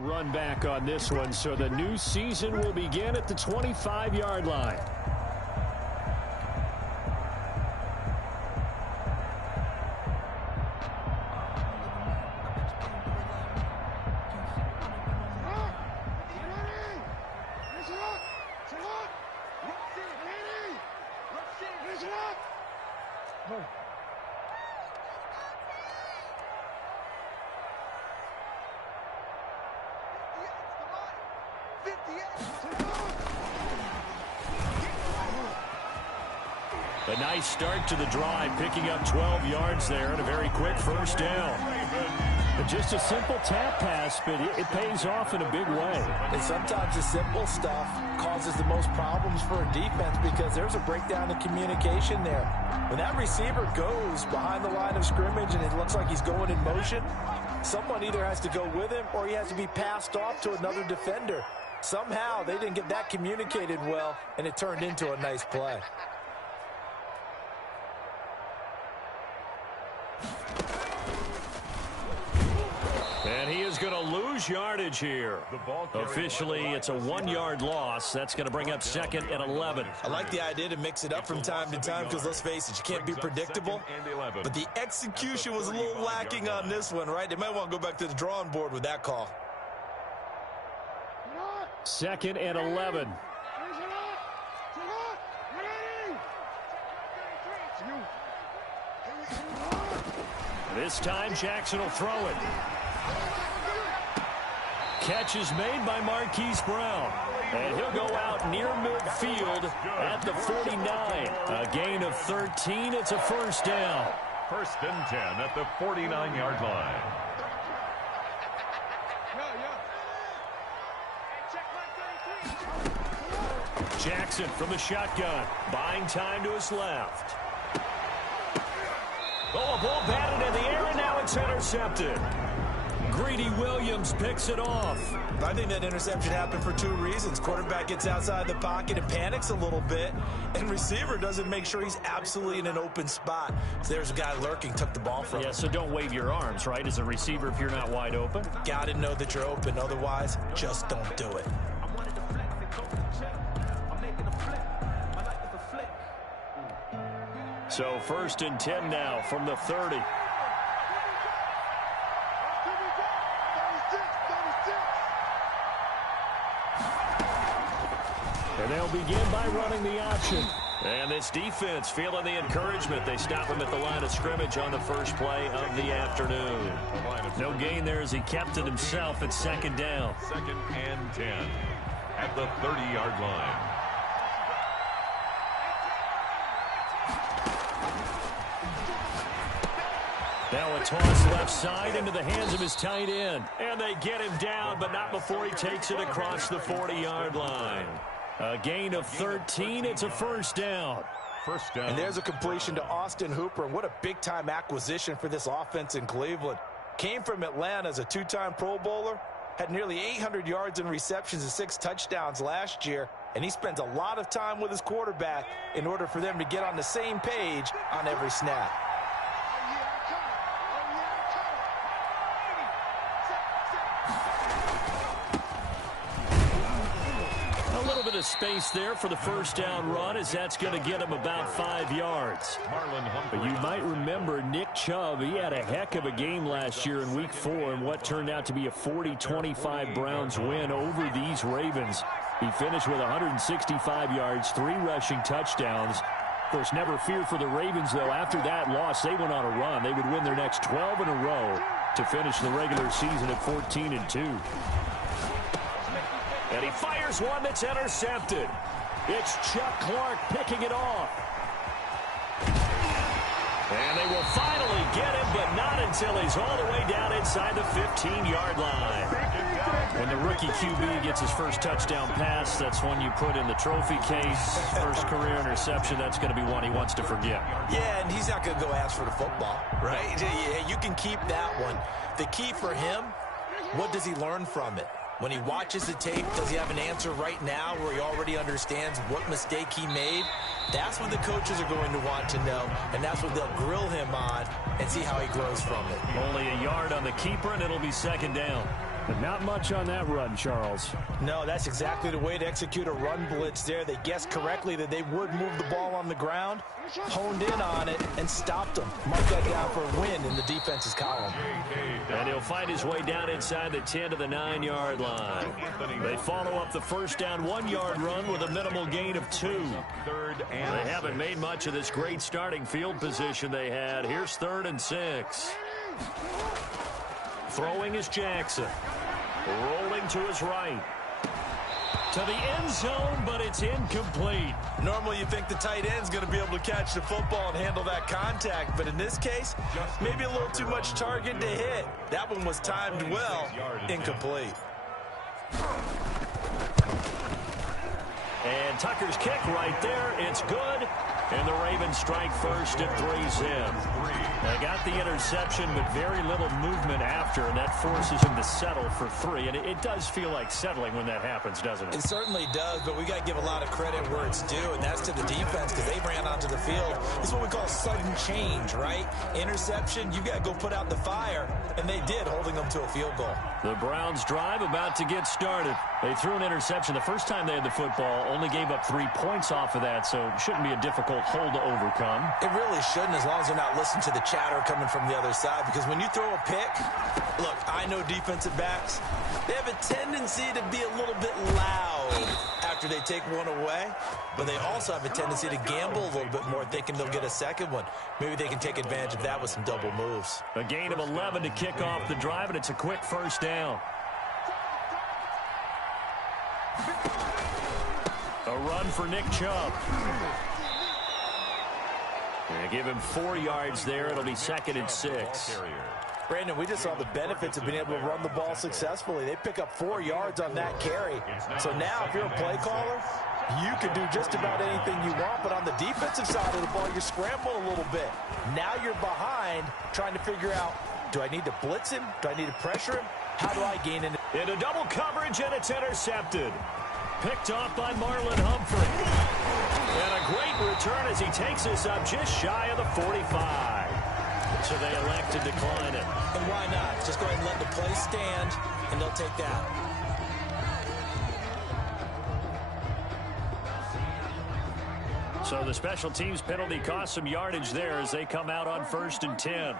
Run back on this one, so the new season will begin at the 25-yard line. A nice start to the drive, picking up 12 yards there and a very quick first down. But just a simple tap pass, but it pays off in a big way. And sometimes the simple stuff causes the most problems for a defense because there's a breakdown in communication there. When that receiver goes behind the line of scrimmage and it looks like he's going in motion, someone either has to go with him or he has to be passed off to another defender. Somehow they didn't get that communicated well, and it turned into a nice play. And he is going to lose yardage here. Officially, it's a 1-yard loss. That's going to bring up 2nd and 11. I like the idea to mix it up from time to time because, let's face it, you can't be predictable. But the execution was a little lacking on this one, right? They might want to go back to the drawing board with that call. 2nd and 11. This time, Jackson will throw it. Catch is made by Marquise Brown. And he'll go out near midfield at the 49. A gain of 13. It's a first down. 1st and 10 at the 49-yard line. Jackson from the shotgun. Buying time to his left. Oh, a ball batted in the air, and now it's intercepted. Greedy Williams picks it off. I think that interception happened for 2 reasons. Quarterback gets outside the pocket and panics a little bit, and receiver doesn't make sure he's absolutely in an open spot. So there's a guy lurking, took the ball from him. Yeah, so don't wave your arms, right, as a receiver if you're not wide open? Got to know that you're open. Otherwise, just don't do it. So 1st and 10 now from the 30. And they'll begin by running the option. And this defense feeling the encouragement. They stop him at the line of scrimmage on the first play of the afternoon. No gain there as he kept it himself at 2nd down. 2nd and 10 at the 30-yard line. Now a toss left side into the hands of his tight end. And they get him down, but not before he takes it across the 40-yard line. A gain of 13. It's a first down. First down. And there's a completion to Austin Hooper. And what a big-time acquisition for this offense in Cleveland. Came from Atlanta as a 2-time Pro Bowler. Had nearly 800 yards in receptions and 6 touchdowns last year. And he spends a lot of time with his quarterback in order for them to get on the same page on every snap. Of space there for the first down run, as that's going to get him about 5 yards. But you might remember Nick Chubb. He had a heck of a game last year in Week 4 in what turned out to be a 40-25 Browns win over these Ravens. He finished with 165 yards, 3 rushing touchdowns. Of course, never fear for the Ravens, though. After that loss, they went on a run. They would win their next 12 in a row to finish the regular season at 14-2. And he fires one that's intercepted. It's Chuck Clark picking it off. And they will finally get him, but not until he's all the way down inside the 15-yard line. When the rookie QB gets his first touchdown pass, that's one you put in the trophy case. First career interception, that's going to be one he wants to forget. Yeah, and he's not going to go ask for the football, right? Yeah, you can keep that one. The key for him, what does he learn from it? When he watches the tape, does he have an answer right now where he already understands what mistake he made? That's what the coaches are going to want to know, and that's what they'll grill him on and see how he grows from it. Only a yard on the keeper, and it'll be 2nd down. But not much on that run, Charles. No, that's exactly the way to execute a run blitz there. They guessed correctly that they would move the ball on the ground, honed in on it, and stopped them. Mark that down for a win in the defense's column. And he'll find his way down inside the 10 to the 9-yard line. They follow up the first down 1-yard run with a minimal gain of 2. They haven't made much of this great starting field position they had. Here's 3rd and 6. Throwing is Jackson. Rolling to his right. To the end zone, but it's incomplete. Normally you think the tight end's going to be able to catch the football and handle that contact, but in this case, maybe a little too much target to hit. That one was timed well. Incomplete. And Tucker's kick right there. It's good. And the Ravens strike first and 3's in. They got the interception, but very little movement after, and that forces him to settle for 3. And it does feel like settling when that happens, doesn't it? It certainly does, but we got to give a lot of credit where it's due, and that's to the defense because they ran onto the field. It's what we call sudden change, right? Interception, you got to go put out the fire, and they did, holding them to a field goal. The Browns drive about to get started. They threw an interception the first time they had the football, only gave up 3 points off of that, so it shouldn't be a difficult hole to overcome. It really shouldn't, as long as they're not listening to the chatter coming from the other side, because when you throw a pick, look, I know defensive backs, they have a tendency to be a little bit loud after they take one away, but they also have a tendency to gamble a little bit more, thinking they'll get a second one. Maybe they can take advantage of that with some double moves. A gain of 11 to kick off the drive, and it's a quick first down. A run for Nick Chubb. They give him 4 yards there. It'll be 2nd and 6. Brandon, we just saw the benefits of being able to run the ball successfully. They pick up 4 yards on that carry. So now if you're a play caller, you can do just about anything you want. But on the defensive side of the ball, you're scrambling a little bit. Now you're behind trying to figure out, do I need to blitz him? Do I need to pressure him? How do I gain an... Into double coverage, and it's intercepted. Picked off by Marlon Humphrey. And a great return as he takes us up just shy of the 45. So they elect to decline it. And why not? Just go ahead and let the play stand, and they'll take that. So the special teams penalty cost some yardage there as they come out on 1st and 10.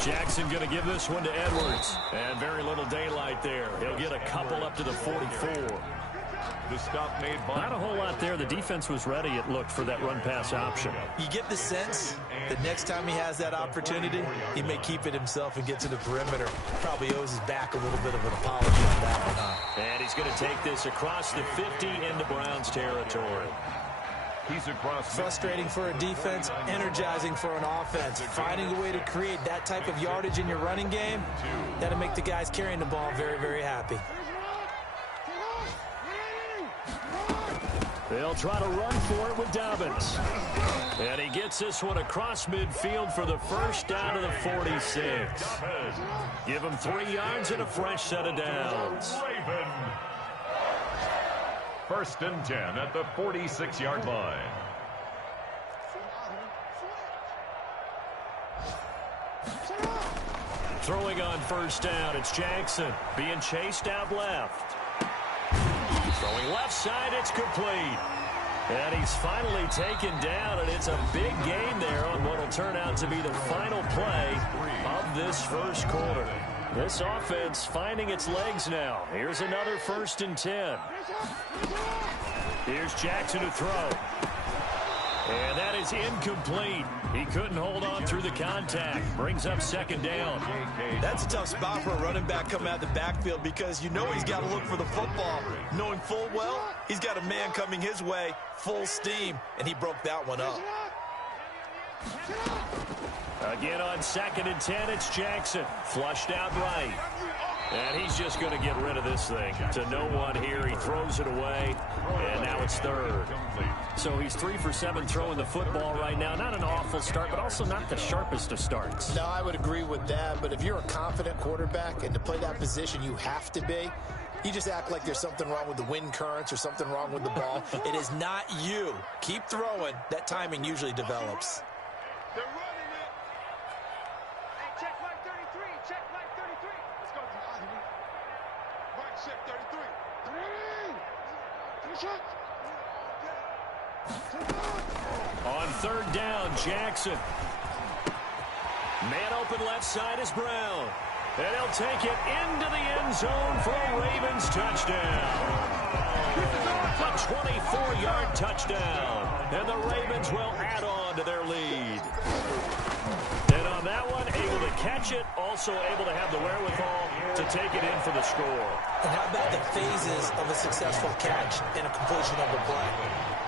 Jackson going to give this one to Edwards. And very little daylight there. He'll get a couple up to the 44. The stop made by... Not a whole lot there. The defense was ready, it looked, for that run-pass option. You get the sense that next time he has that opportunity, he may keep it himself and get to the perimeter. Probably owes his back a little bit of an apology on that one. And he's going to take this across the 50 into Browns territory. He's across. Frustrating for a defense, energizing for an offense. Finding a way to create that type of yardage in your running game, that'll make the guys carrying the ball very, very happy. They'll try to run for it with Dobbins. And he gets this one across midfield for the first down to the 46. Give him 3 yards and a fresh set of downs. 1st and 10 at the 46-yard line. Throwing on 1st down, it's Jackson being chased out left. Throwing left side, it's complete. And he's finally taken down, and it's a big gain there on what will turn out to be the final play of this first quarter. This offense finding its legs now. Here's another 1st and 10. Here's Jackson to throw. And that is incomplete. He couldn't hold on through the contact. Brings up 2nd down. That's a tough spot for a running back coming out of the backfield because you know he's got to look for the football. Knowing full well, he's got a man coming his way, full steam, and he broke that one up. Again on 2nd and 10, it's Jackson. Flushed out right. And he's just going to get rid of this thing. To no one here. He throws it away. And now it's 3rd. So he's 3 for 7 throwing the football right now. Not an awful start, but also not the sharpest of starts. No, I would agree with that. But if you're a confident quarterback and to play that position you have to be, you just act like there's something wrong with the wind currents or something wrong with the ball. It is not you. Keep throwing. That timing usually develops. They're running it. Hey, check mark 33. Check mark 33. On third down, Jackson. Man open left side is Brown. And he'll take it into the end zone for a Ravens touchdown. A 24-yard touchdown. And the Ravens will add on to their lead. And on that one, able to catch it, also able to have the wherewithal to take it in for the score. And how about the phases of a successful catch and a completion of the play?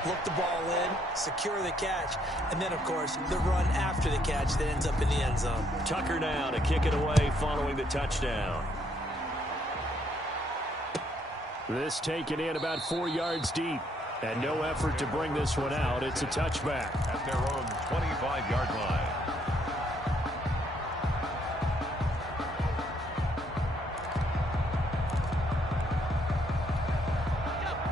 Look the ball in, secure the catch, and then, of course, the run after the catch that ends up in the end zone. Tucker now to kick it away following the touchdown. This taken in about 4 yards deep. And no effort to bring this one out. It's a touchback. At their own 25-yard line.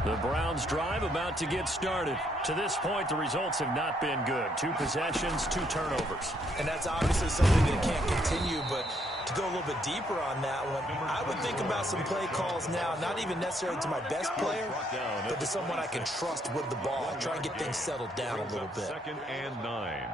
The Browns drive about to get started. To this point, the results have not been good. 2 possessions, 2 turnovers. And that's obviously something that can't continue, but to go a little bit deeper on that one, I would think about some play calls now, not even necessarily to my best player, but to someone I can trust with the ball. Try and get things settled down a little bit. 2nd and 9.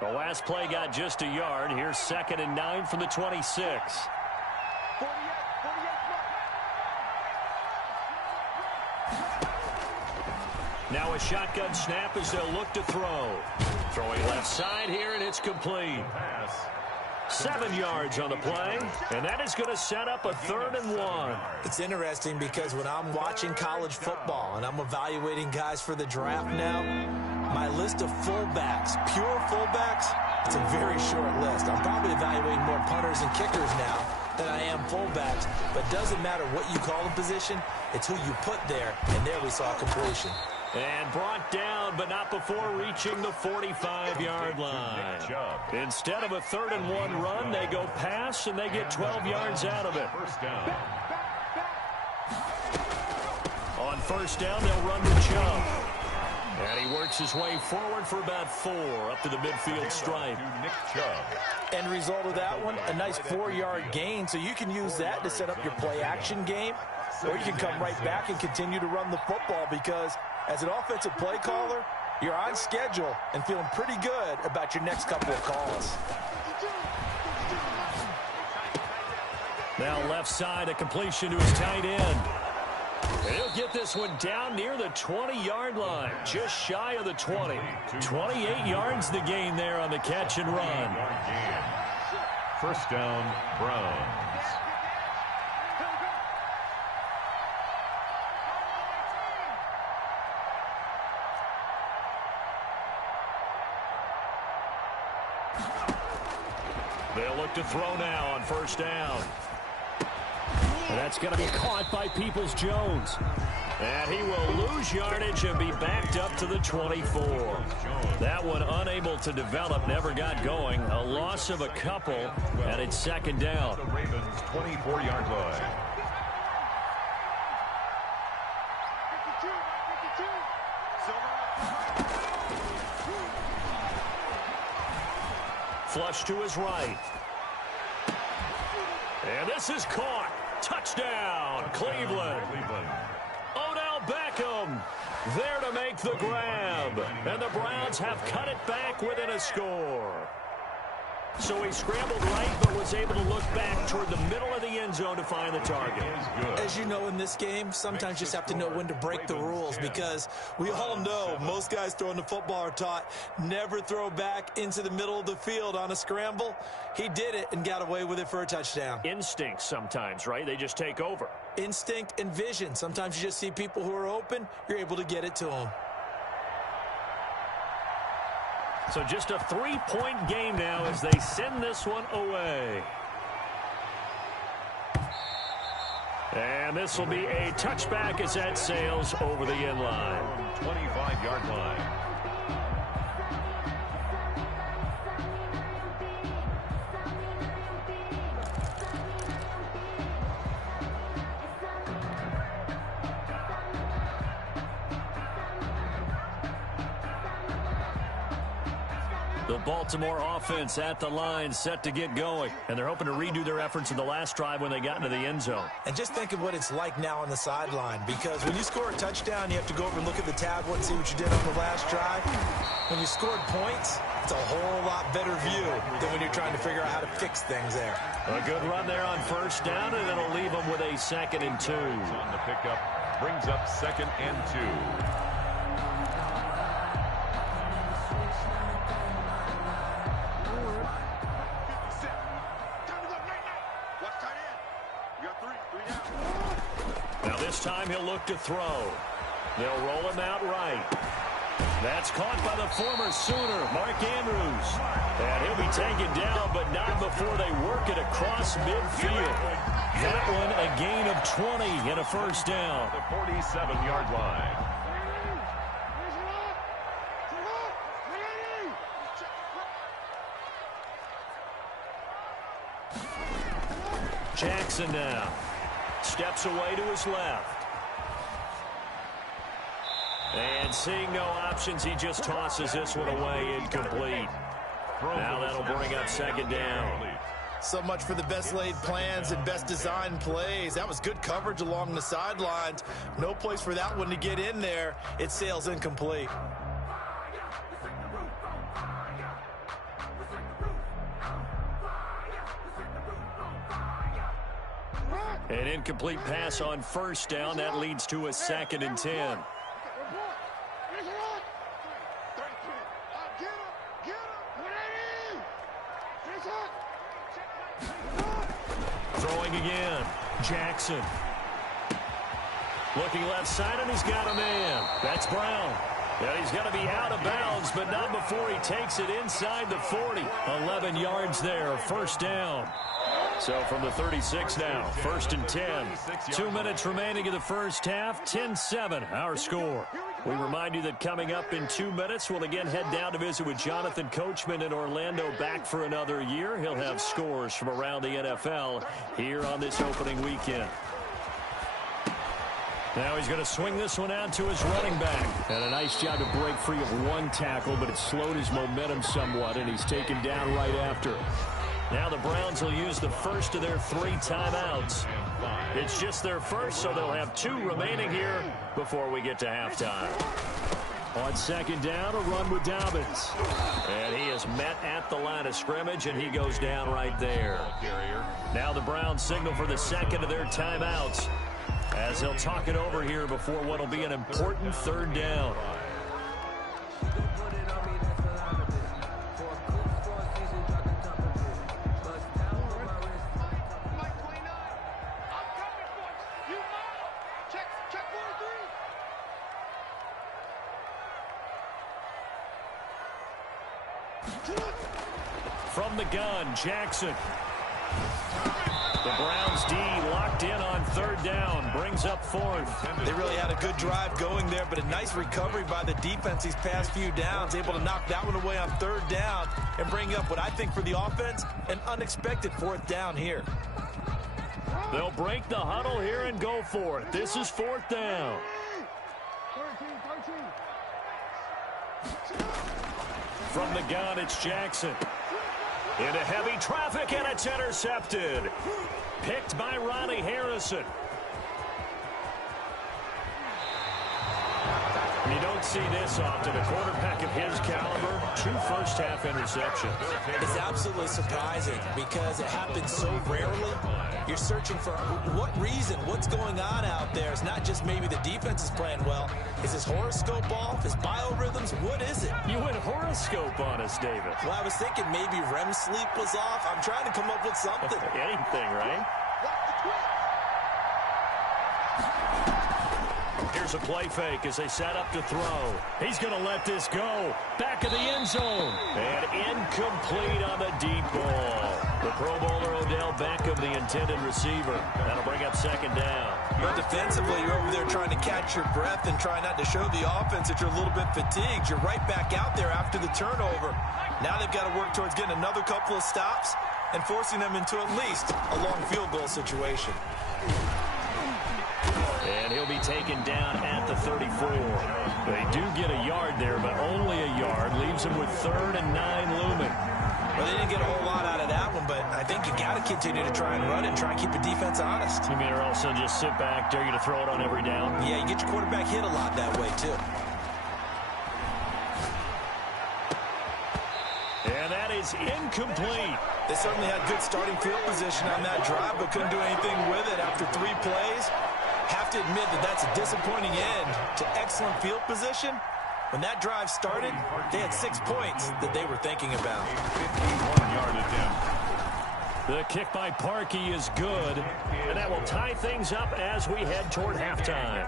The last play got just a yard. Here's 2nd and 9 from the 26. Now a shotgun snap as they'll look to throw. Throwing left side here, and it's complete. 7 yards on the play, and that is going to set up a 3rd and 1. It's interesting because when I'm watching college football and I'm evaluating guys for the draft now, my list of fullbacks, pure fullbacks, it's a very short list. I'm probably evaluating more punters and kickers now than I am fullbacks, but it doesn't matter what you call the position, it's who you put there, and there we saw completion. And brought down, but not before reaching the 45-yard line. Instead of a 3rd and 1 run, they go pass, and they get 12 yards out of it. First down. On first down, they'll run to Chubb. And he works his way forward for about 4 up to the midfield stripe. Nick Chubb. End result of that one, a nice 4-yard gain, so you can use that to set up your play-action game, or you can come right back and continue to run the football because as an offensive play caller, you're on schedule and feeling pretty good about your next couple of calls. Now left side, a completion to his tight end. And he'll get this one down near the 20-yard line, just shy of the 20. 28 yards the gain there on the catch and run. First down, Browns. They'll look to throw now on first down. And that's going to be caught by Peoples-Jones. And he will lose yardage and be backed up to the 24. That one unable to develop, never got going. A loss of a couple, and it's 2nd down. The Ravens' 24-yard line. Flush to his right. And this is caught. Touchdown, Cleveland. Odell Beckham there to make the grab. And the Browns have cut it back within a score. So he scrambled right, but was able to look back toward the middle of the end zone to find the target. As you know in this game, sometimes you just have to know when to break the rules because we all know most guys throwing the football are taught never throw back into the middle of the field on a scramble. He did it and got away with it for a touchdown. Instinct sometimes, right? They just take over. Instinct and vision. Sometimes you just see people who are open, you're able to get it to them. So just a 3-point game now as they send this one away. And this will be a touchback as that sails over the end line. 25-yard line. The Baltimore offense at the line, set to get going. And they're hoping to redo their efforts in the last drive when they got into the end zone. And just think of what it's like now on the sideline, because when you score a touchdown, you have to go over and look at the tablet and see what you did on the last drive. When you scored points, it's a whole lot better view than when you're trying to figure out how to fix things there. A good run there on first down, and it'll leave them with a 2nd and 2. On the pickup, brings up 2nd and 2. Now this time he'll look to throw. They'll roll him out right. That's caught by the former Sooner, Mark Andrews. And he'll be taken down, but not before they work it across midfield. That one a gain of 20 and a first down. The 47-yard line. Jackson now steps away to his left. And seeing no options, he just tosses this one away, incomplete. Now that'll bring up 2nd down. So much for the best laid plans and best designed plays. That was good coverage along the sidelines. No place for that one to get in there. It sails incomplete. An incomplete pass on first down. That leads to a 2nd and 10. Throwing again. Jackson. Looking left side, and he's got a man. That's Brown. And he's going to be out of bounds, but not before he takes it inside the 40. 11 yards there, first down. So from the 36 now, 1st and 10. 2 minutes remaining in the first half, 10-7, our score. We remind you that coming up in 2 minutes, we'll again head down to visit with Jonathan Coachman in Orlando, back for another year. He'll have scores from around the NFL here on this opening weekend. Now he's going to swing this one out to his running back. And a nice job to break free of one tackle, but it slowed his momentum somewhat, and he's taken down right after. Now the Browns will use the first of their 3 timeouts. It's just their first, so they'll have 2 remaining here before we get to halftime. On 2nd down, a run with Dobbins. And he is met at the line of scrimmage, and he goes down right there. Now the Browns signal for the 2nd of their timeouts, as they'll talk it over here before what will be an important 3rd down. From the gun, Jackson. The Browns D locked in on 3rd down, brings up 4th. They really had a good drive going there, but a nice recovery by the defense these past few downs, able to knock that one away on 3rd down and bring up what I think for the offense, an unexpected 4th down here. They'll break the huddle here and go for it. This is 4th down. From the gun, it's Jackson. Into heavy traffic, and it's intercepted. Picked by Ronnie Harrison. You don't see this often. A quarterback of his caliber, 2 first-half interceptions. It's absolutely surprising because it happens so rarely. You're searching for what reason, what's going on out there. It's not just maybe the defense is playing well. Is his horoscope off? His biorhythms? What is it? You went horoscope on us, David. Well, I was thinking maybe REM sleep was off. I'm trying to come up with something. Anything, right? Here's a play fake as they set up to throw. He's going to let this go. Back of the end zone. And incomplete on the deep ball. The Pro Bowler Odell Beckham, the intended receiver. That'll bring up 2nd down. But defensively, you're over there trying to catch your breath and try not to show the offense that you're a little bit fatigued. You're right back out there after the turnover. Now they've got to work towards getting another couple of stops and forcing them into at least a long field goal situation. And he'll be taken down at the 34. They do get a yard there, but only a yard. Leaves them with 3rd and 9 looming. Well, they didn't get a whole lot out of that one, but I think you got to continue to try and run and try and keep the defense honest. You mean or also just sit back, dare you to throw it on every down? Yeah, you get your quarterback hit a lot that way, too. And that is incomplete. They certainly had good starting field position on that drive, but couldn't do anything with it after 3 plays. Have to admit that that's a disappointing end to excellent field position. When that drive started, they had 6 points that they were thinking about. 51-yard attempt. The kick by Parkey is good, and that will tie things up as we head toward halftime.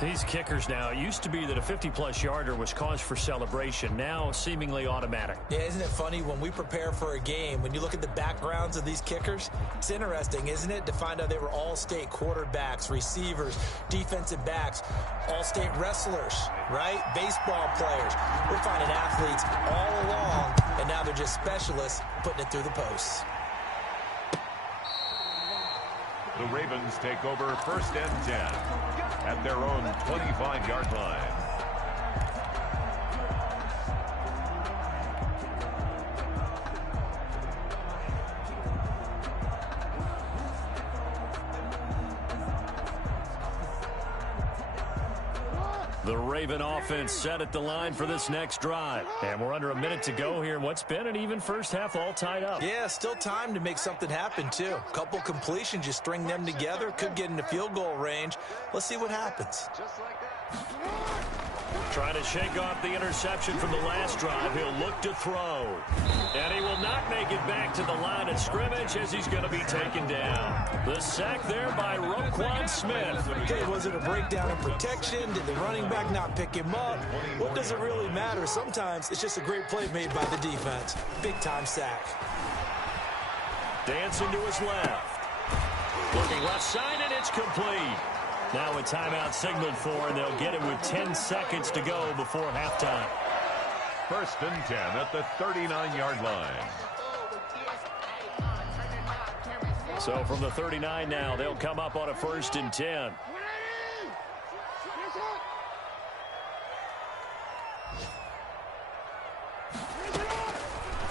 These kickers now, it used to be that a 50-plus yarder was cause for celebration, now seemingly automatic. Yeah, isn't it funny when we prepare for a game, when you look at the backgrounds of these kickers, it's interesting, isn't it, to find out they were all-state quarterbacks, receivers, defensive backs, all-state wrestlers, right? Baseball players. We're finding athletes all along, and now they're just specialists putting it through the posts. The Ravens take over 1st and 10 at their own 25-yard line. The Raven offense set at the line for this next drive. And we're under a minute to go here in what's been an even first half, all tied up. Yeah, still time to make something happen, too. A couple completions, you string them together, could get into field goal range. Let's see what happens. Trying to shake off the interception from the last drive. He'll look to throw. And he will not make it back to the line of scrimmage as he's going to be taken down. The sack there by Roquan Smith. Okay, was it a breakdown in protection? Did the running back not pick him up? What does it really matter? Sometimes it's just a great play made by the defense. Big-time sack. Dancing to his left. Looking left side, and it's complete. Now a timeout signaled for, and they'll get it with 10 seconds to go before halftime. 1st and 10 at the 39-yard line. So from the 39 now, they'll come up on a 1st and 10.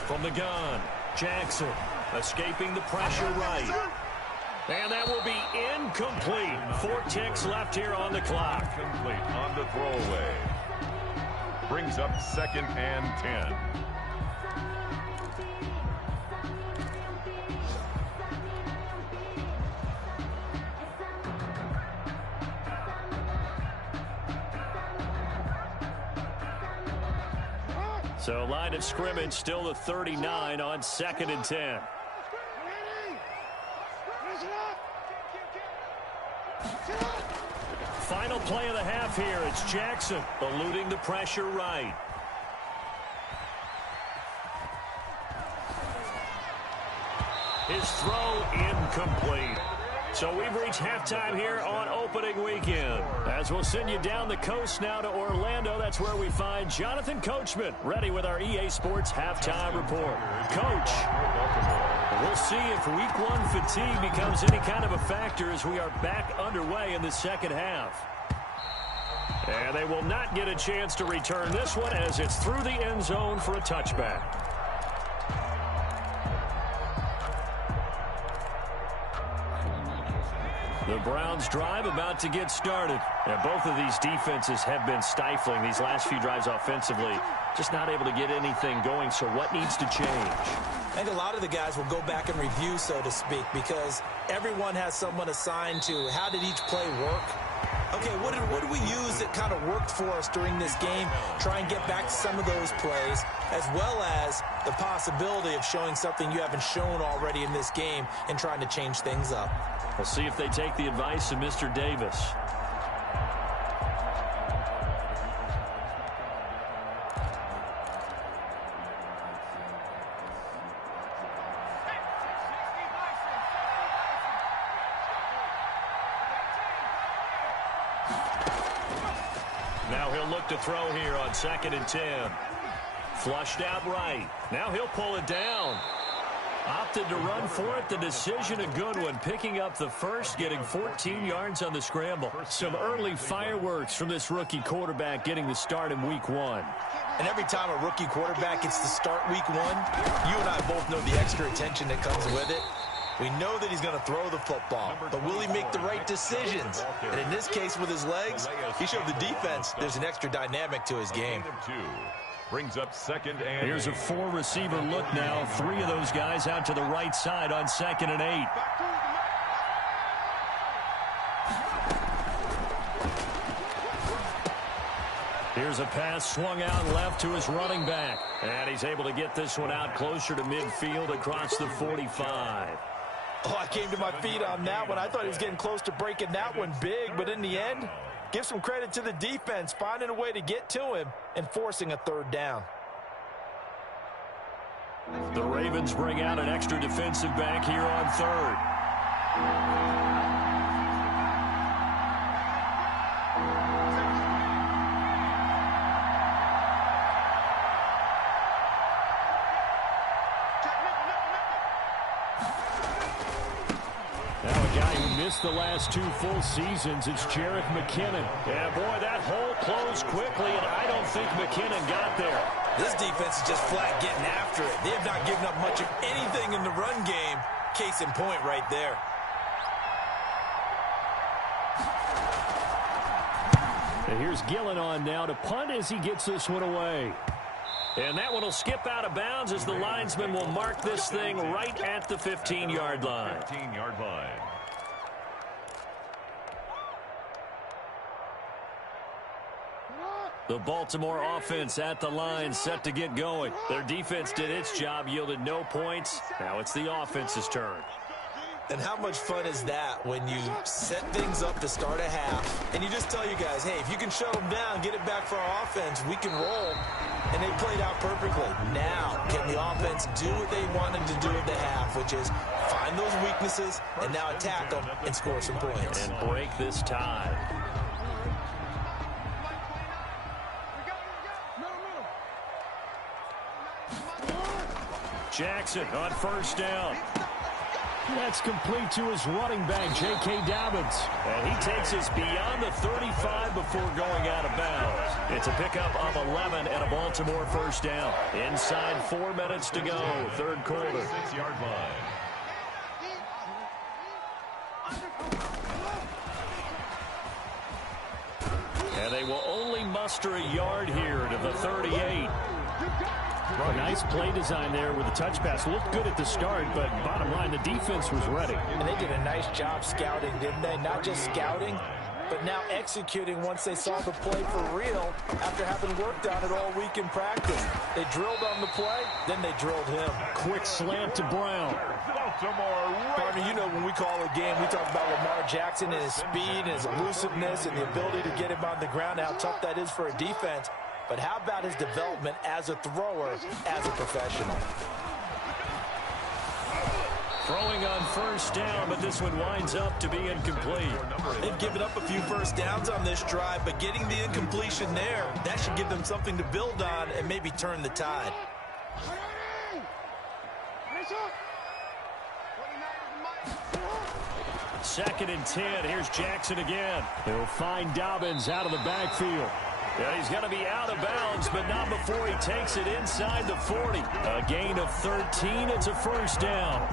From the gun, Jackson escaping the pressure right. And that will be incomplete. 4 ticks left here on the clock. Complete on the throwaway. Brings up 2nd and 10. So line of scrimmage still the 39 on 2nd and 10. Final play of the half here. It's Jackson eluding the pressure right. His throw incomplete. So we've reached halftime here on opening weekend. As we'll send you down the coast now to Orlando, that's where we find Jonathan Coachman ready with our EA Sports halftime report. Coach, we'll see if week 1 fatigue becomes any kind of a factor as we are back underway in the second half. And they will not get a chance to return this one as it's through the end zone for a touchback. The Browns drive about to get started. And both of these defenses have been stifling these last few drives offensively. Just not able to get anything going, so what needs to change? I think a lot of the guys will go back and review, so to speak, because everyone has someone assigned to how did each play work. Okay, what did we use that kind of worked for us during this game? Try and get back to some of those plays, as well as the possibility of showing something you haven't shown already in this game and trying to change things up. We'll see if they take the advice of Mr. Davis. Now he'll look to throw here on 2nd and 10. Flushed out right. Now he'll pull it down. Opted to run for it. The decision a good one. Picking up the first, getting 14 yards on the scramble. Some early fireworks from this rookie quarterback getting the start in week 1. And every time a rookie quarterback gets to start week 1, you and I both know the extra attention that comes with it. We know that he's going to throw the football, but will he make the right decisions? And in this case with his legs, he showed the defense there's an extra dynamic to his game. Brings up 2nd and Here's a 4-receiver look now. 3 of those guys out to the right side on 2nd and 8. Here's a pass swung out left to his running back. And he's able to get this one out closer to midfield across the 45. Oh, I came to my feet on that one. I thought he was getting close to breaking that one big, but in the end, give some credit to the defense, finding a way to get to him and forcing a 3rd down. The Ravens bring out an extra defensive back here on 3rd. Missed the last 2 full seasons. It's Jerick McKinnon. Yeah, boy, that hole closed quickly, and I don't think McKinnon got there. This defense is just flat getting after it. They have not given up much of anything in the run game. Case in point right there. And here's Gillen on now to punt as he gets this one away. And that one will skip out of bounds as the linesman will mark this thing right at the 15-yard line. 15-yard line. The Baltimore offense at the line, set to get going. Their defense did its job, yielded no points. Now it's the offense's turn. And how much fun is that when you set things up to start a half, and you just tell you guys, hey, if you can shut them down, get it back for our offense, we can roll. And they played out perfectly. Now, can the offense do what they wanted to do at the half, which is find those weaknesses and now attack them and score some points. And break this tie. Jackson on 1st down. That's complete to his running back, J.K. Dobbins. And he takes us beyond the 35 before going out of bounds. It's a pickup of 11 and a Baltimore 1st down. Inside 4 minutes to go, 3rd quarter. 6-yard line. And they will only muster a yard here to the 38. Well, nice play design there with the touch pass. Looked good at the start, but bottom line, the defense was ready. And they did a nice job scouting, didn't they? Not just scouting, but now executing once they saw the play for real after having worked on it all week in practice. They drilled on the play, then they drilled him. Quick slant to Brown. Partner, you know when we call a game, we talk about Lamar Jackson and his speed and his elusiveness and the ability to get him on the ground, how tough that is for a defense. But how about his development as a thrower, as a professional? Throwing on 1st down, but this one winds up to be incomplete. They've given up a few 1st downs on this drive, but getting the incompletion there, that should give them something to build on and maybe turn the tide. 2nd and 10. Here's Jackson again. He'll find Dobbins out of the backfield. Yeah, he's going to be out of bounds, but not before he takes it inside the 40. A gain of 13. It's a 1st down.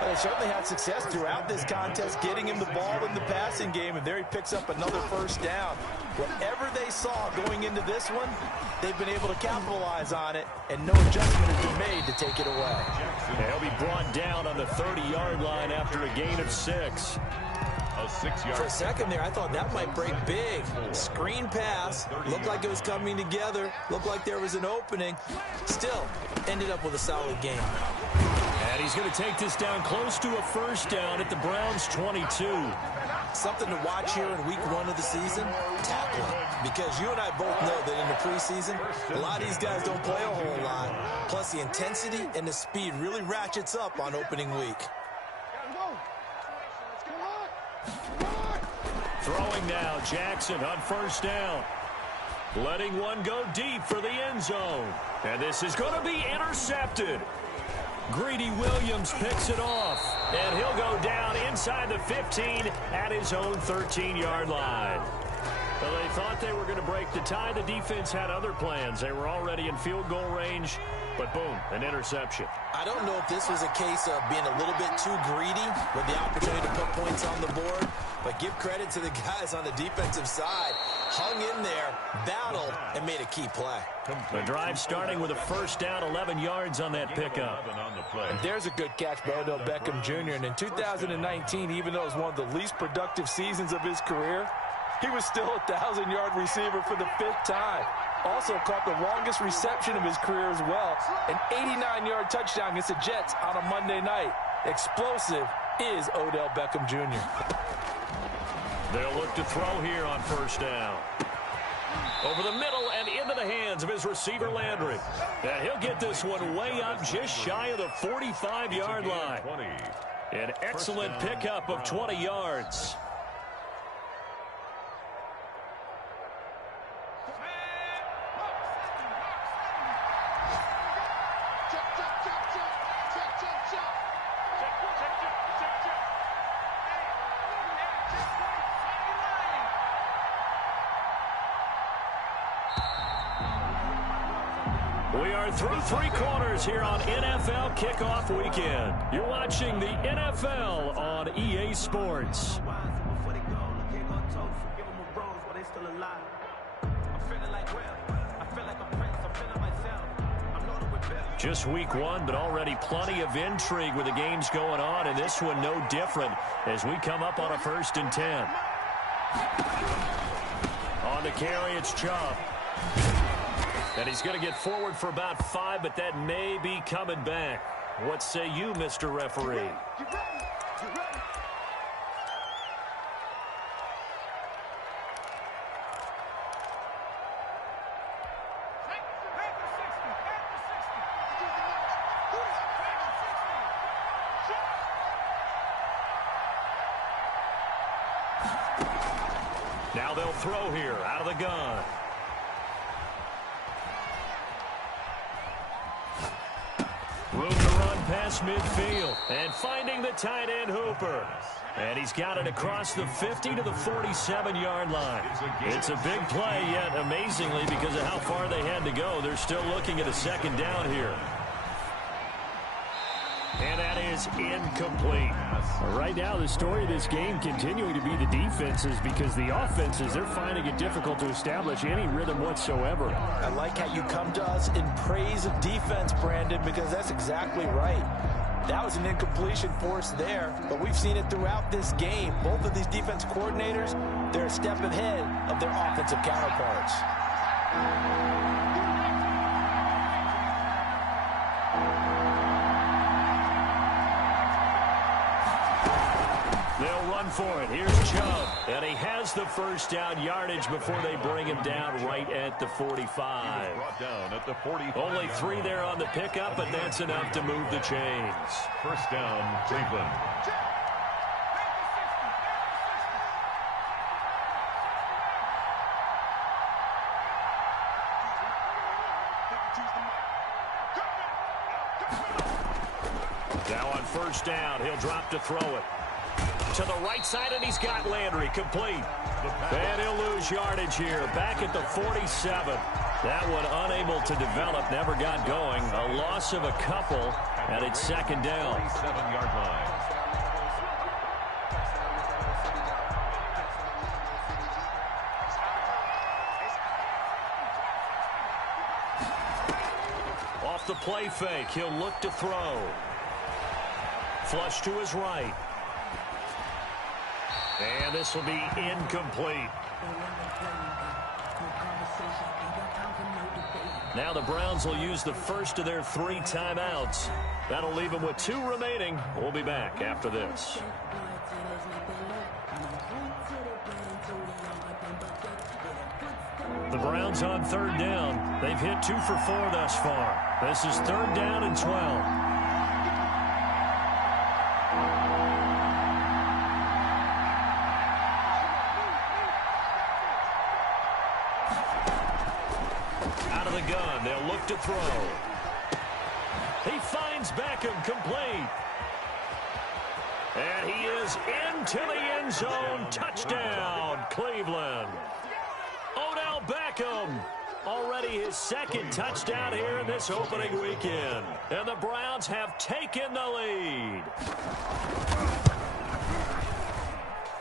They certainly had success throughout this contest, getting him the ball in the passing game, and there he picks up another 1st down. Whatever they saw going into this one, they've been able to capitalize on it, and no adjustment has been made to take it away. He'll be brought down on the 30-yard line after a gain of 6. For a second there, I thought that might break big. Screen pass. Looked like it was coming together. Looked like there was an opening. Still, ended up with a solid game. And he's going to take this down close to a 1st down at the Browns' 22. Something to watch here in week 1 of the season, tackling. Because you and I both know that in the preseason, a lot of these guys don't play a whole lot. Plus, the intensity and the speed really ratchets up on opening week. Throwing now, Jackson on 1st down. Letting one go deep for the end zone. And this is going to be intercepted. Greedy Williams picks it off, and he'll go down inside the 15 at his own 13-yard line. Well, they thought they were going to break the tie. The defense had other plans. They were already in field goal range, but boom, an interception. I don't know if this was a case of being a little bit too greedy with the opportunity to put points on the board, but give credit to the guys on the defensive side. Hung in there, battled, and made a key play. The drive starting with a first down, 11 yards on that pickup. And there's a good catch by Odell Beckham Jr. And in 2019, even though it was one of the least productive seasons of his career, he was still a 1,000-yard receiver for the 5th time. Also caught the longest reception of his career as well, an 89-yard touchdown against the Jets on a Monday night. Explosive is Odell Beckham Jr. They'll look to throw here on first down. Over the middle and into the hands of his receiver, Landry. And he'll get this one way up just shy of the 45-yard line. An excellent pickup of 20 yards. We are through 3 quarters here on NFL Kickoff Weekend. You're watching the NFL on EA Sports. Just week 1, but already plenty of intrigue with the games going on, and this one no different as we come up on a 1st and 10. On the carry, it's Chubb. And he's going to get forward for about 5, but that may be coming back. What say you, Mr. Referee? Now they'll throw here out of the gun. Room to run past midfield. And finding the tight end, Hooper. And he's got it across the 50 to the 47-yard line. It's a big play, yet amazingly, because of how far they had to go, they're still looking at a 2nd down here. And that is incomplete. Right now, the story of this game continuing to be the defenses, because the offenses, they're finding it difficult to establish any rhythm whatsoever. I like how you come to us in praise of defense, Brandon, because that's exactly right. That was an incompletion force there, but we've seen it throughout this game. Both of these defense coordinators, they're a step ahead of their offensive counterparts. They'll run for it. Here's Chubb. And he has the first down yardage before they bring him down right at the 45. Brought down at the 45. Only 3 there on the pickup, but that's enough to move the chains. First down, Cleveland. Now on first down, he'll drop to throw it. To the right side, and he's got Landry complete. And he'll lose yardage here, back at the 47. That one unable to develop, never got going. A loss of a couple, and it's 2nd down. 7-yard line. Off the play fake, he'll look to throw. Flush to his right. And this will be incomplete. Now the Browns will use the first of their 3 timeouts. That'll leave them with 2 remaining. We'll be back after this. The Browns on 3rd down. They've hit 2 for 4 thus far. This is 3rd down and 12. Out of the gun, they'll look to throw. He finds finds Beckham complete. And he is into the end zone. Touchdown, Cleveland. Odell Beckham, already his second touchdown here in this opening weekend. And the Browns have taken the lead.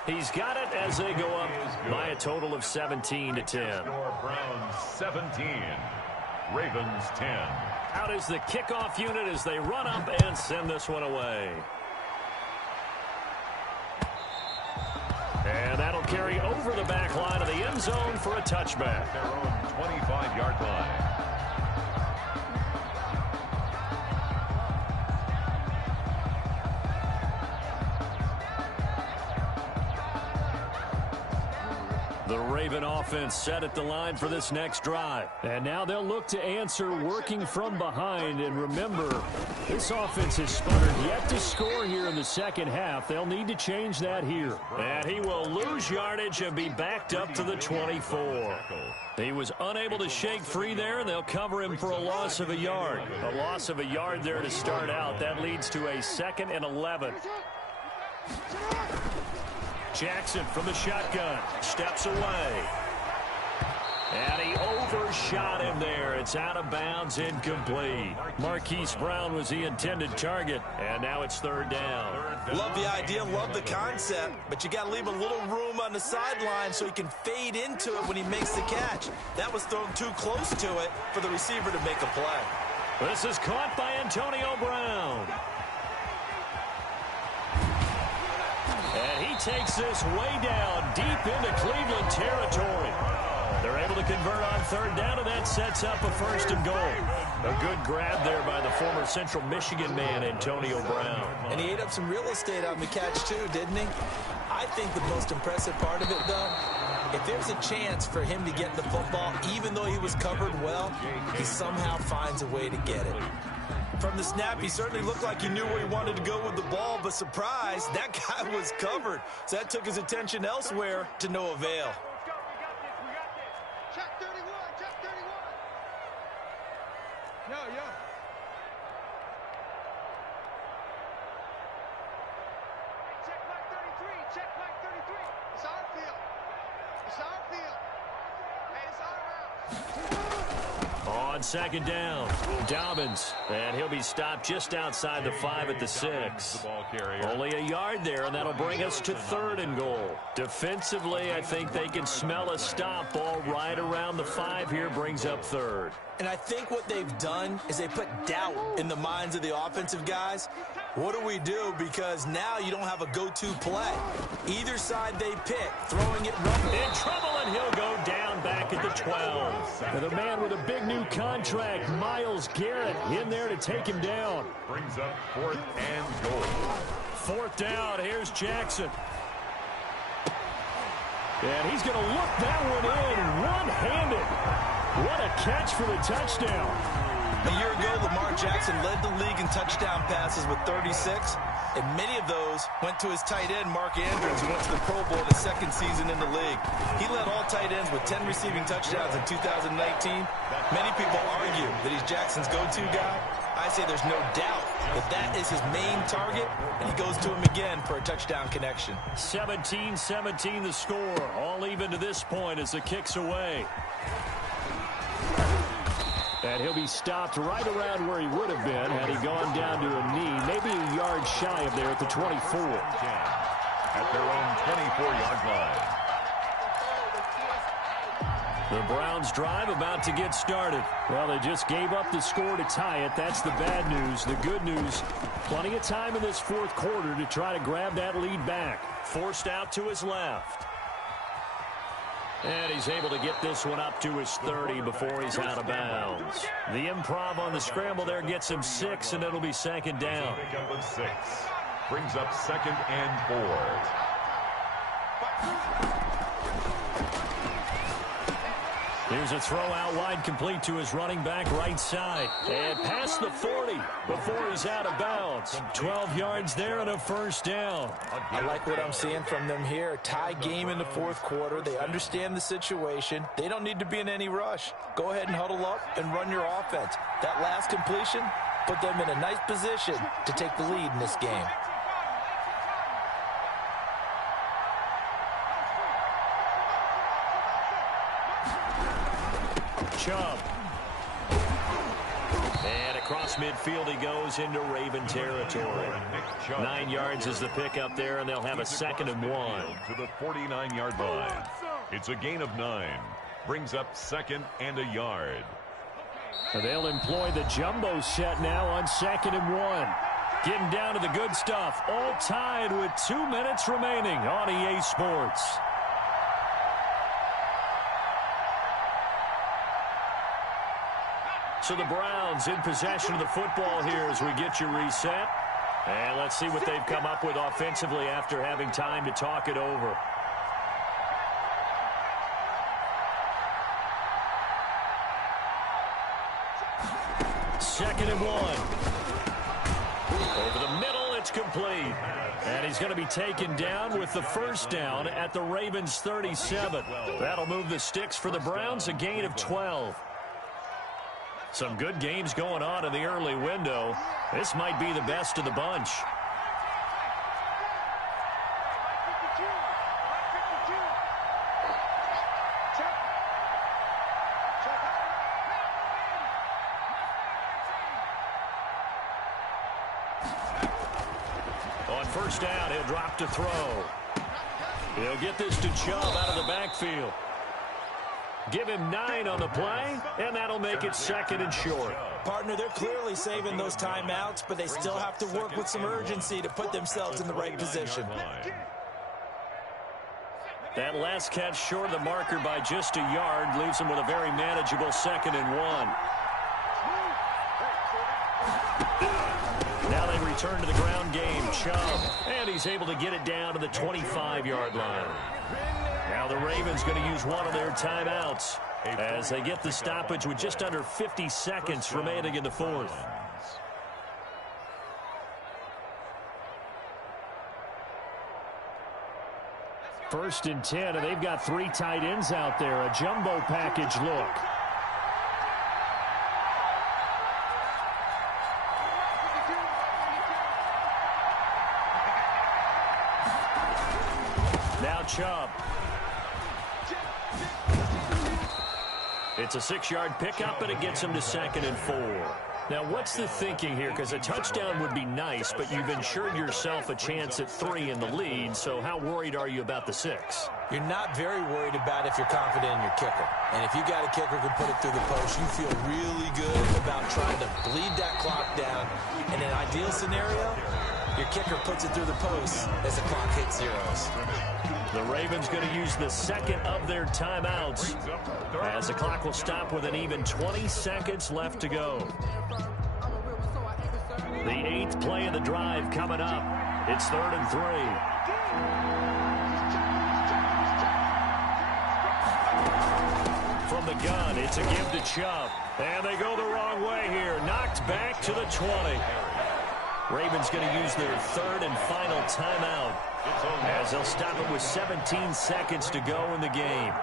He's got it as they go up by a total of 17-10. Browns 17, Ravens 10. Out is the kickoff unit as they run up and send this one away. And that'll carry over the back line of the end zone for a touchback. Their own 25-yard line. The Raven offense set at the line for this next drive. And now they'll look to answer working from behind. And remember, this offense has sputtered yet to score here in the second half. They'll need to change that here. And he will lose yardage and be backed up to the 24. He was unable to shake free there, and they'll cover him for a loss of a yard. A loss of a yard there to start out. That leads to a 2nd and 11. Jackson from the shotgun, steps away. And he overshot him there. It's out of bounds, incomplete. Marquise Brown was the intended target, and now it's 3rd down. Love the idea, love the concept, but you got to leave a little room on the sideline so he can fade into it when he makes the catch. That was thrown too close to it for the receiver to make a play. This is caught by Antonio Brown. And he takes this way down, deep into Cleveland territory. They're able to convert on 3rd down, and that sets up a 1st and goal. A good grab there by the former Central Michigan man, Antonio Brown. And he ate up some real estate on the catch, too, didn't he? I think the most impressive part of it, though, if there's a chance for him to get the football, even though he was covered well, he somehow finds a way to get it. From the snap, he certainly looked like he knew where he wanted to go with the ball, but surprise, that guy was covered. So that took his attention elsewhere to no avail. Check 31, check 31. Yo. Check mark 33, check mark 33. It's our field. It's our field. Hey, it's our house. On 2nd down, Dobbins, and he'll be stopped just outside the 5 at the 6. Only a yard there, and that'll bring us to 3rd and goal. Defensively, I think they can smell a stop ball right around the 5 here, brings up 3rd. And I think what they've done is they put doubt in the minds of the offensive guys. What do we do? Because now you don't have a go-to play. Either side they pick, throwing it, running. In trouble, and he'll go down back at the 12. And the man with a big new contract, Myles Garrett, in there to take him down. Brings up 4th and goal. 4th down, here's Jackson. And he's going to look that one in one-handed. What a catch for the touchdown. A year ago, Lamar Jackson led the league in touchdown passes with 36, and many of those went to his tight end, Mark Andrews, who went to the Pro Bowl in his 2nd season in the league. He led all tight ends with 10 receiving touchdowns in 2019. Many people argue that he's Jackson's go-to guy. I say there's no doubt that that is his main target, and he goes to him again for a touchdown connection. 17-17 the score, all even to this point as the kick's away. And he'll be stopped right around where he would have been had he gone down to a knee, maybe a yard shy of there at the 24. At their own 24-yard line. The Browns drive about to get started. Well, they just gave up the score to tie it. That's the bad news. The good news, plenty of time in this 4th quarter to try to grab that lead back. Forced out to his left. And he's able to get this one up to his 30 before he's out of bounds. The improv on the scramble there gets him 6, and it'll be 2nd down. Pick up with 6. Brings up 2nd and 4. Here's a throw out wide, complete to his running back right side. And past the 40 before he's out of bounds. 12 yards there and a 1st down. I like what I'm seeing from them here. A tie game in the 4th quarter. They understand the situation. They don't need to be in any rush. Go ahead and huddle up and run your offense. That last completion, put them in a nice position to take the lead in this game. Chubb. And across midfield he goes into Raven territory. 9 yards is the pickup there, and they'll have a 2nd and 1. To the 49-yard line. It's a gain of 9. Brings up 2nd and a yard. They'll employ the jumbo set now on 2nd and 1. Getting down to the good stuff. All tied with 2 minutes remaining on EA Sports. So the Browns in possession of the football here as we get you reset. And let's see what they've come up with offensively after having time to talk it over. Second and 1. Over the middle, it's complete. And he's going to be taken down with the first down at the Ravens 37. That'll move the sticks for the Browns, a gain of 12. Some good games going on in the early window. This might be the best of the bunch. On first down, he'll drop to throw. He'll get this to Chubb out of the backfield. Give him 9 on the play, and that'll make it 2nd and short. Partner, they're clearly saving those timeouts, but they still have to work with some urgency to put themselves in the right position. That last catch short of the marker by just a yard leaves them with a very manageable 2nd and 1. Now they return to the ground game. Chubb, and he's able to get it down to the 25-yard line. Now the Ravens going to use one of their timeouts as they get the stoppage with just under 50 seconds remaining in the fourth. First and 10, and they've got 3 tight ends out there. A jumbo package look. Now Chubb. It's a 6-yard pickup, and it gets him to 2nd and 4. Now, what's the thinking here? Because a touchdown would be nice, but you've ensured yourself a chance at 3 in the lead, so how worried are you about the 6? You're not very worried about if you're confident in your kicker. And if you got a kicker who can put it through the post, you feel really good about trying to bleed that clock down. In an ideal scenario, your kicker puts it through the post as the clock hits zeros. The Ravens going to use the 2nd of their timeouts as the clock will stop with an even 20 seconds left to go. The 8th play of the drive coming up. It's 3rd and 3. From the gun, it's a give to Chubb. And they go the wrong way here. Knocked back to the 20. Ravens going to use their 3rd and final timeout as they'll stop it with 17 seconds to go in the game.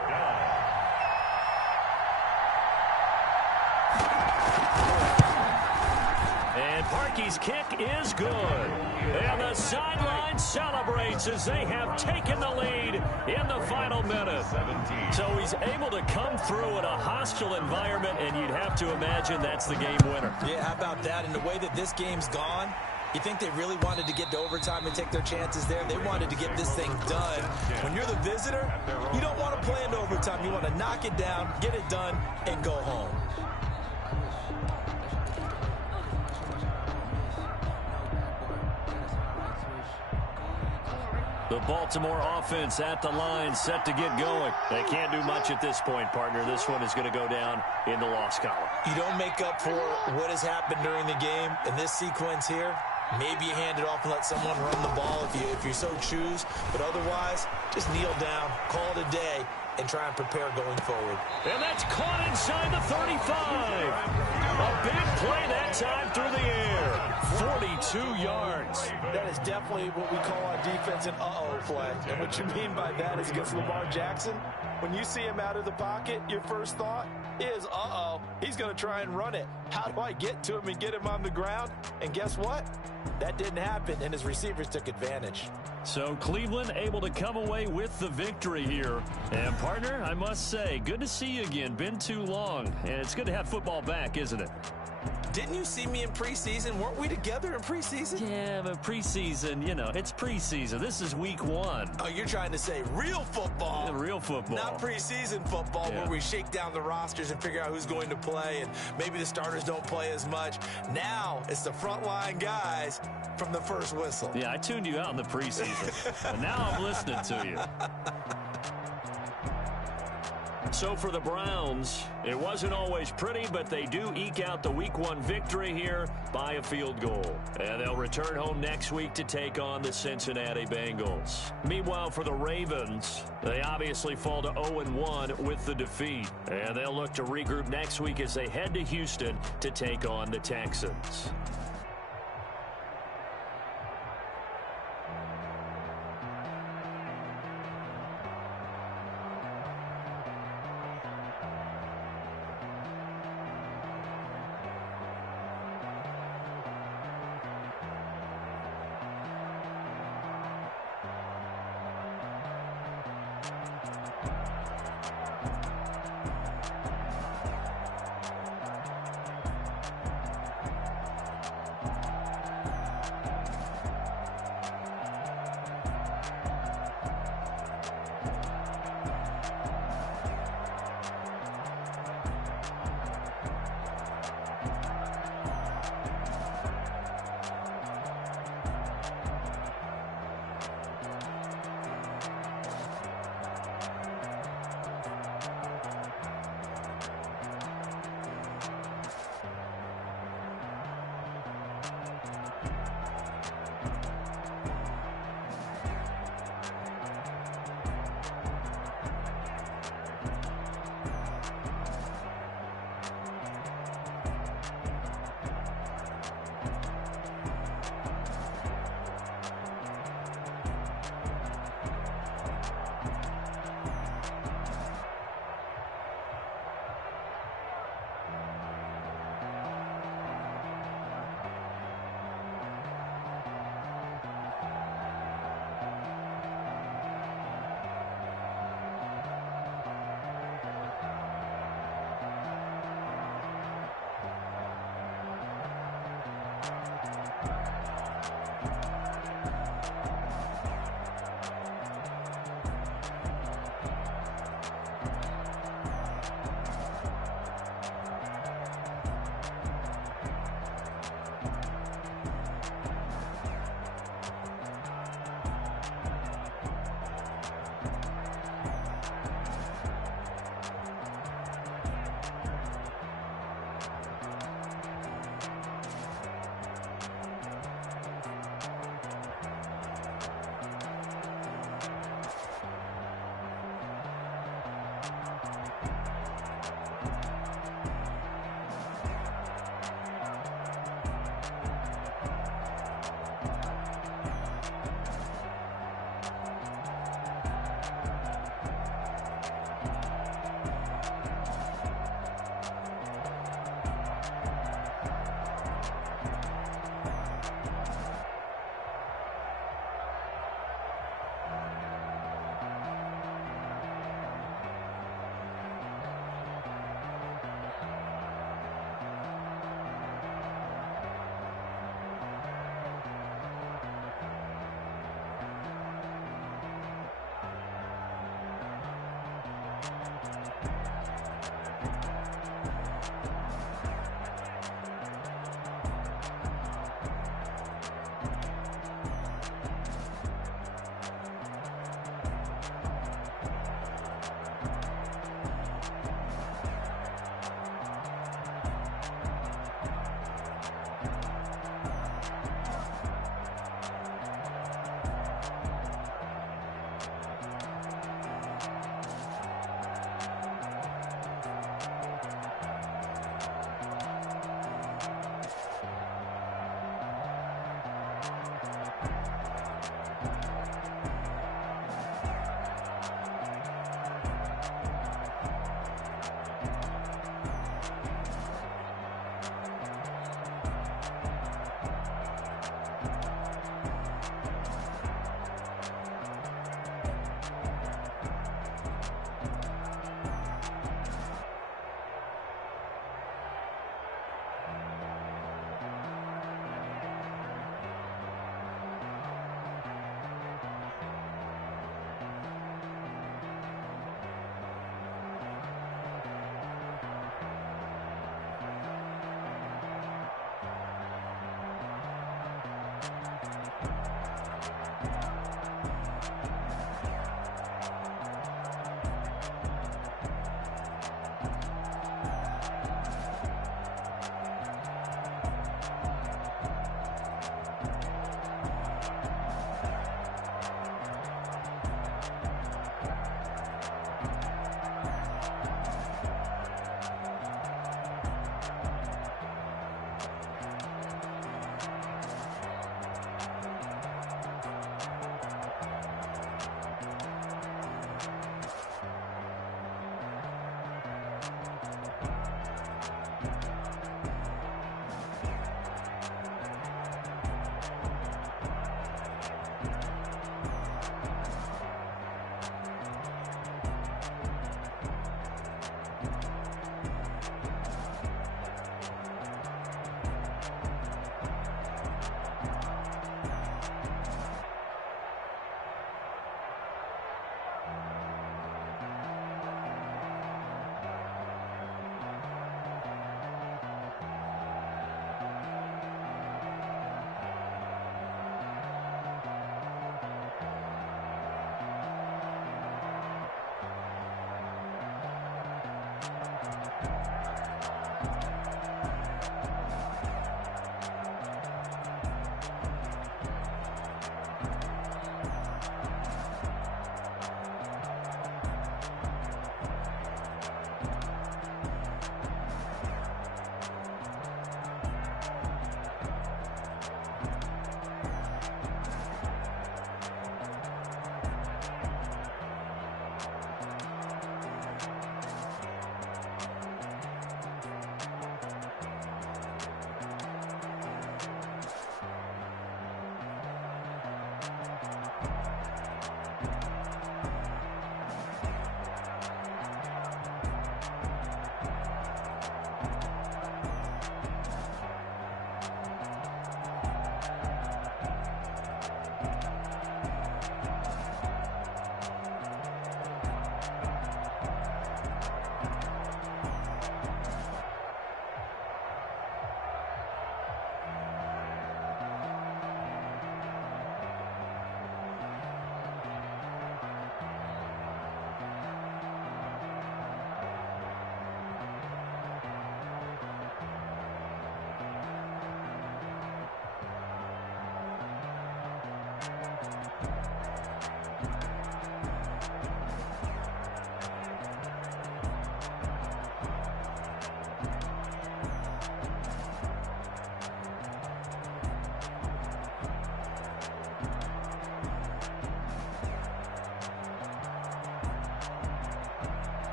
And Parkey's kick is good. And the sideline celebrates as they have taken the lead in the final minute. So he's able to come through in a hostile environment, and you'd have to imagine that's the game winner. Yeah, how about that? And the way that this game's gone, you think they really wanted to get to overtime and take their chances there? They wanted to get this thing done. When you're the visitor, you don't want to play into overtime. You want to knock it down, get it done, and go home. The Baltimore offense at the line, set to get going. They can't do much at this point, partner. This one is going to go down in the loss column. You don't make up for what has happened during the game in this sequence here. Maybe you hand it off and let someone run the ball if you so choose. But otherwise, just kneel down, call it a day, and try and prepare going forward. And that's caught inside the 35. A big play that time through the air. 42 yards. That is definitely what we call on defense an uh-oh play. And what you mean by that is against Lamar Jackson, when you see him out of the pocket, your first thought, is, he's going to try and run it. How do I get to him and get him on the ground? And guess what? That didn't happen, and his receivers took advantage. So Cleveland able to come away with the victory here. And, partner, I must say, good to see you again. Been too long. And it's good to have football back, isn't it? Didn't you see me in preseason? Weren't we together in preseason? Yeah, but preseason, it's preseason. This is week 1. Oh, you're trying to say real football. Yeah, real football. Not preseason football where we shake down the rosters and figure out who's going to play, and maybe the starters don't play as much. Now it's the frontline guys from the first whistle. Yeah, I tuned you out in the preseason. But now I'm listening to you. So for the Browns, it wasn't always pretty, but they do eke out the Week 1 victory here by a field goal. And they'll return home next week to take on the Cincinnati Bengals. Meanwhile, for the Ravens, they obviously fall to 0-1 with the defeat. And they'll look to regroup next week as they head to Houston to take on the Texans.